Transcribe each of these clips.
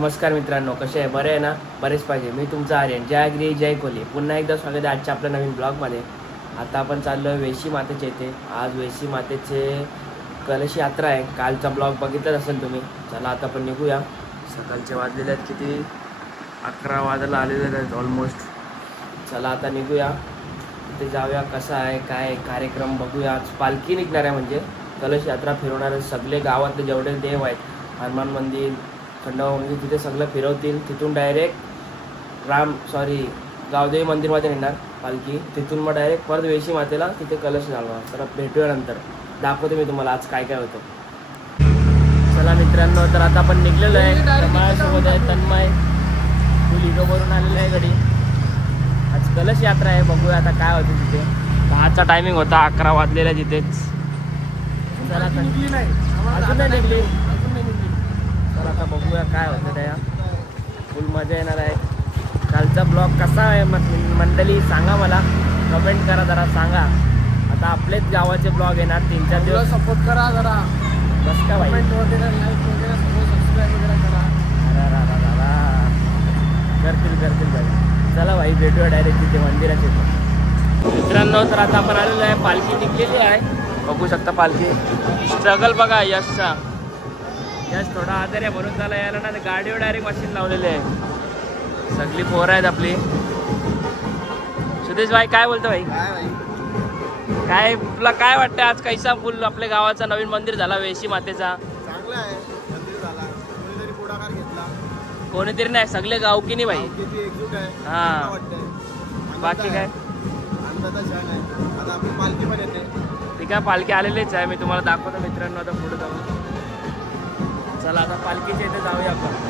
नमस्कार मित्रांनो, कसे आहे? बरे आहे ना? बरेच पाहिजे. मी तुमचा आर्यन. जय गिरी जय कोली. पुन्हा एकदा स्वागत आहे आजच्या आपल्या नवीन ब्लॉगमध्ये. आता आपण चाललो आहे वेशी मातेच्या इथे. आज वेशी मातेचे कलश यात्रा आहे. कालचा ब्लॉग बघितलाच असेल तुम्ही. चला आता आपण निघूया. सकाळचे वाजलेले आहेत किती? 11 वाजायला आलेले आहेत ऑलमोस्ट. चला आता निघूया. तिथे जाऊया. कसा आहे काय कार्यक्रम बघूया. आज पालखी निघणार आहे, म्हणजे कलश यात्रा फिरवणारे सगळे गावातले जेवढे देव आहेत, हनुमान मंदिर, खंडोबा मंदिर, तिथे सगळं फिरवतील. तिथून डायरेक्ट गावदेवी मंदिरमध्ये नेणार पालखी. तिथून मग डायरेक्ट परत वेशी मातेला तिथे कलश घालणार. तर भेटूया नंतर. दाखवतो मी तुम्हाला आज काय काय होतं. चला मित्रांनो, तर आता आपण निघलेलो आहे. माझ्यासोबत आहे तन्मय. फुल हिरोवरून आलेलं आहे गडी. आज कलश यात्रा आहे. बघूया आता काय होतं तिथे. 10चा टायमिंग होता. 11 वाजलेला तिथेच. चला अजून नाही निघली. तर आता बघूया काय होतं. त्या फुल मजा येणार आहे. कालचा ब्लॉग कसा आहे मंडळी सांगा, मला कमेंट करा, जरा सांगा. आता आपलेच गावाचे ब्लॉग येणार 3-4 दिवस. सपोर्ट करा जरा. बस का भाई, कमेंट वगैरे, लाईक वगैरे सगळं सबस्क्राईब वगैरे करा. करतील भाई. चला भाई, भेटूया डायरेक्ट तिथे मंदिरात येतो. मित्रांनो, तर आता आपण आलेलो आहे. पालखी निघलेली आहे. बघू शकता पालखी. स्ट्रगल बघा यशचा. यश थोडा आजार आहे म्हणून त्याला यायला ना, गाडीवर डायरेक्ट मशीन लावलेली आहे. सगळी पोरं आहेत आपली. सुदेश भाई काय बोलतो भाई? काय तुला काय वाटतं आज कैसा फुल आपल्या गावाचा नवीन मंदिर झाला वेशी मातेचा? चांगला आहे, मंदिर झाला. कोणीतरी पुढाकार घेतला. कोणीतरी नाही, सगळे गावकीनी भाई. एकजूट आहे. हा, बाकी काय आनंदाचा क्षण आहे. आता आपली पालखी पण येते. ठीक आहे, पालखी आलेलीच आहे. मी तुम्हाला दाखवतो मित्रांनो. आता पुढे जाऊ. चला आता पालखीच्या इथे जाऊया आपण.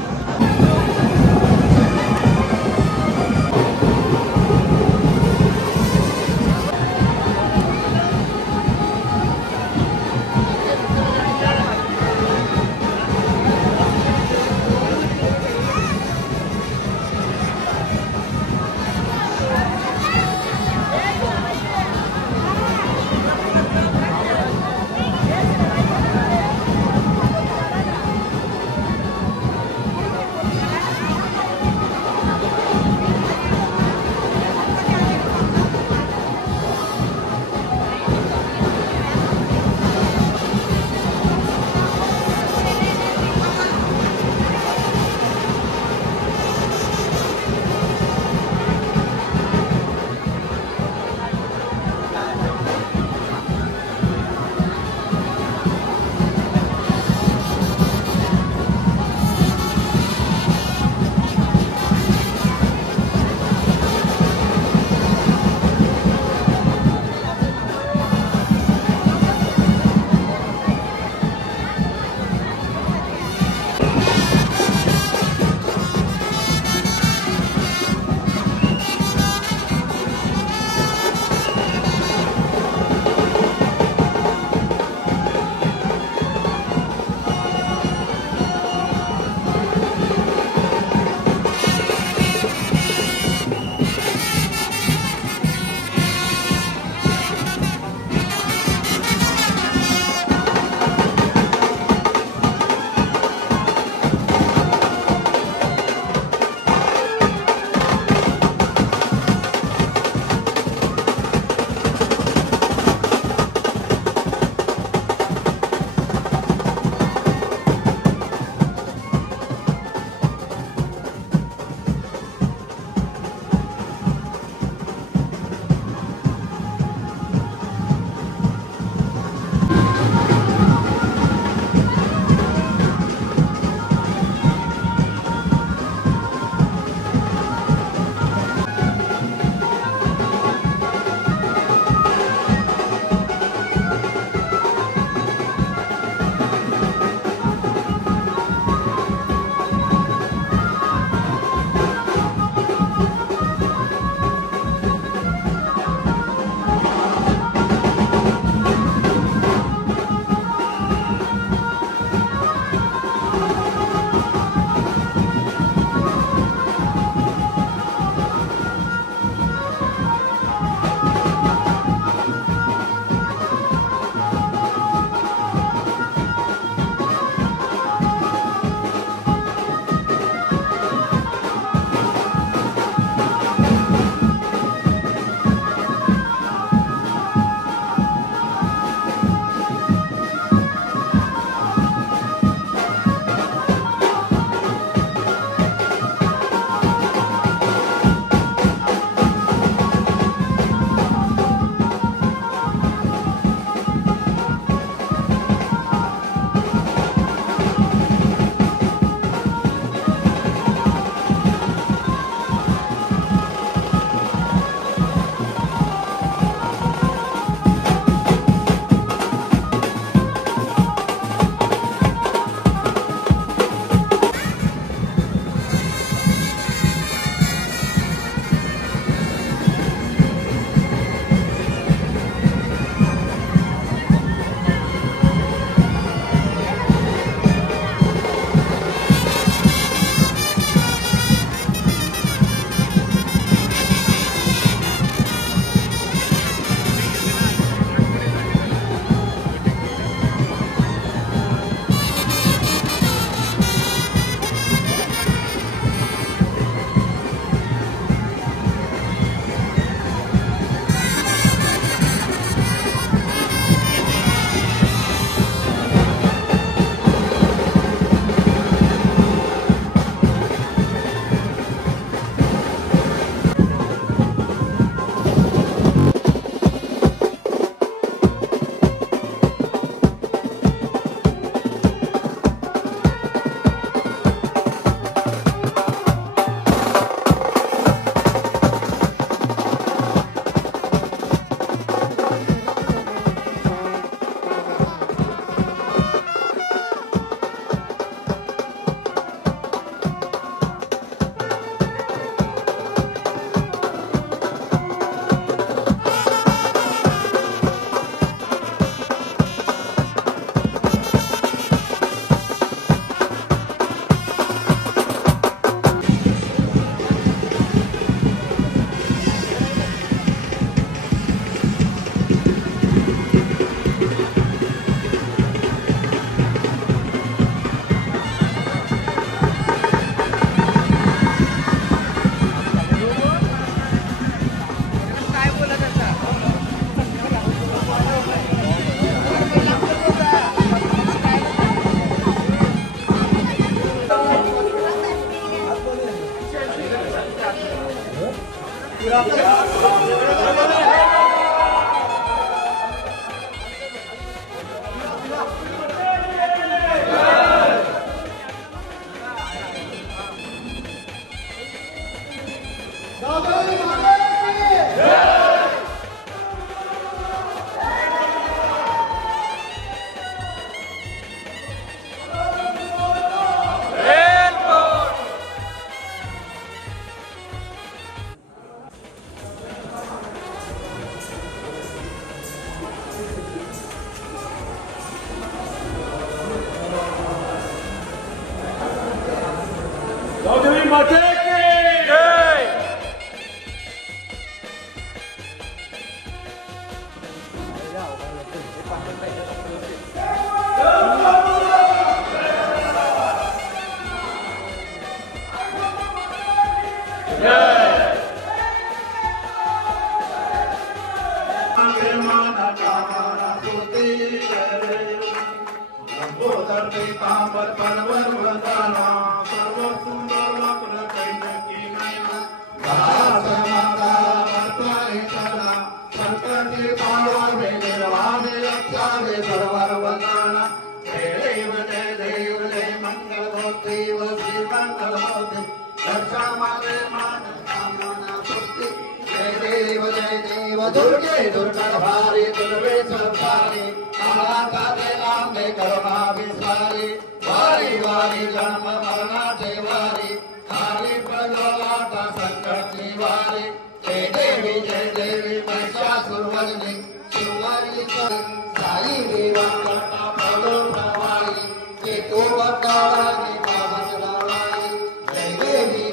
दुर्गे दुर्गा भारी दुर्गे सरसारी महाकाले नाम में करुणा विस्तारी वारी वारी जन्म मरना देवारी हरि प्रलोलाटा संकट निवारी जय देवी महिषासुरमर्दिनी सुरमर्दिनी साई देवा करता बोलो भवानी के तो बतावानी पावस लड़ाई जय देवी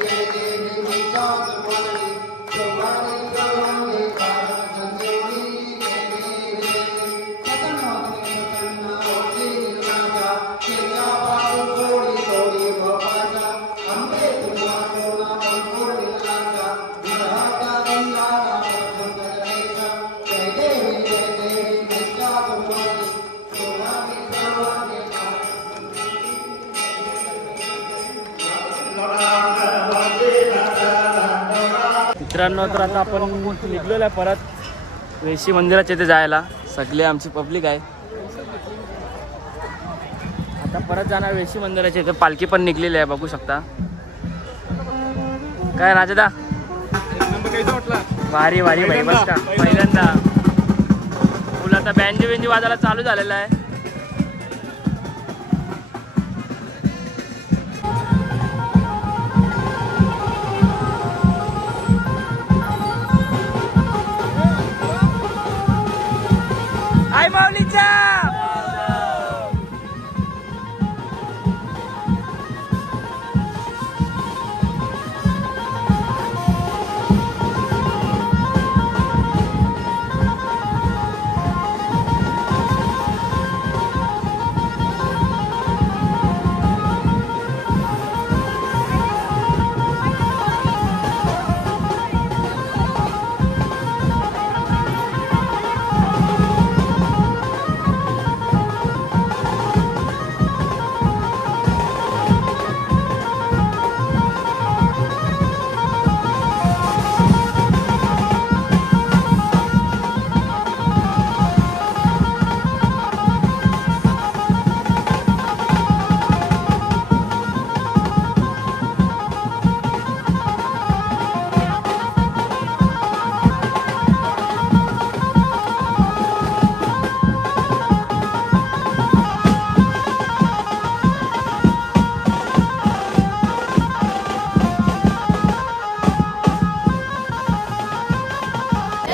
महिषासुरमर्दिनी सुरमर्दिनी मित्रांनो, तर आता आपण निघलेलो आहे परत वेशी मंदिराच्या इथे जायला. सगळे आमची पब्लिक आहे. आता परत जाणार वेशी मंदिराच्या इथे. पालखी पण निघलेली आहे, बघू शकता. काय राजदा भारी भारी भाई, बस का पहिल्यांदा तुला आता बँजी बेंजी वाजायला चालू झालेला आहे. आई माऊलीचा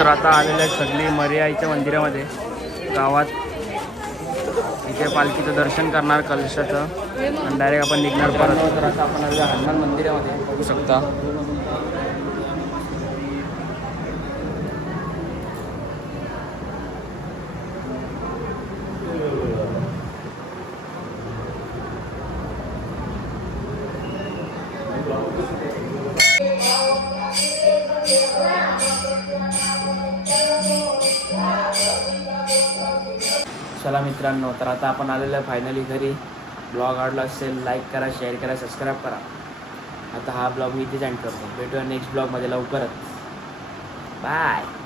तर आता आलेले आहेत सगळी मर्याईच्या मंदिरामध्ये गावात. इथे पालखीचं दर्शन करणार कलशाचं आणि डायरेक्ट आपण निघणार परत. तर आता आपण आलेल्या हनुमान मंदिरामध्ये बघू शकता. चला मित्रांनो, तर आता आपण आलेलं आहे फायनली घरी. ब्लॉग आवडला असेल लाईक करा, शेअर करा, सबस्क्राईब करा. आता हा ब्लॉग मी इथे एंड करतो. भेटूया नेक्स्ट ब्लॉगमध्ये लवकरच. बाय.